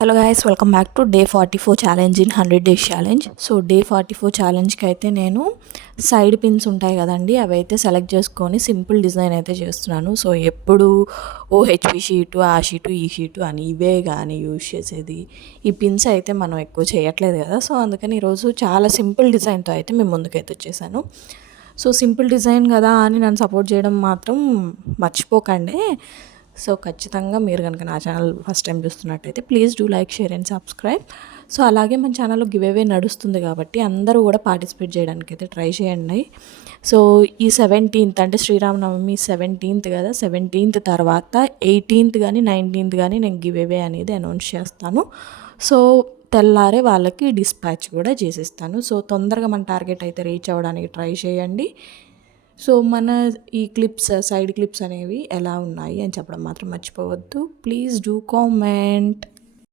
Hello guys, welcome back to day 44 challenge in 100 days challenge. So day 44 ఛాలెంజ్కి అయితే నేను side pins ఉంటాయి కదండి, అవి అయితే సెలెక్ట్ చేసుకొని సింపుల్ డిజైన్ అయితే చేస్తున్నాను. సో ఎప్పుడు హెచ్పి షీటు, ఆ షీటు, ఈ షీటు అని ఇవే కానీ యూజ్ చేసేది. ఈ పిన్స్ అయితే మనం ఎక్కువ చేయట్లేదు కదా, సో అందుకని ఈరోజు చాలా సింపుల్ డిజైన్తో అయితే మేము ముందుకైతే వచ్చేసాను. సో సింపుల్ డిజైన్ కదా అని నన్ను సపోర్ట్ చేయడం మాత్రం మర్చిపోకండి. సో ఖచ్చితంగా మీరు కనుక నా ఛానల్ ఫస్ట్ టైం చూస్తున్నట్టయితే please do like, share and subscribe. So అలాగే మన ఛానల్లో గివ్ అవే నడుస్తుంది కాబట్టి అందరూ కూడా పార్టిసిపేట్ చేయడానికి అయితే ట్రై చేయండి. సో ఈ 17th అంటే శ్రీరామనవమి 17th కదా, 17th తర్వాత 18th కానీ 19th కానీ నేను గివ్ అవే అనేది అనౌన్స్ చేస్తాను. సో తెల్లారే వాళ్ళకి డిస్పాచ్ కూడా చేసిస్తాను. సో తొందరగా మన టార్గెట్ అయితే రీచ్ అవ్వడానికి ట్రై చేయండి. సో మన ఈ క్లిప్స్, సైడ్ క్లిప్స్ అనేవి ఎలా ఉన్నాయి అని చెప్పడం మాత్రం మర్చిపోవద్దు. Please do comment.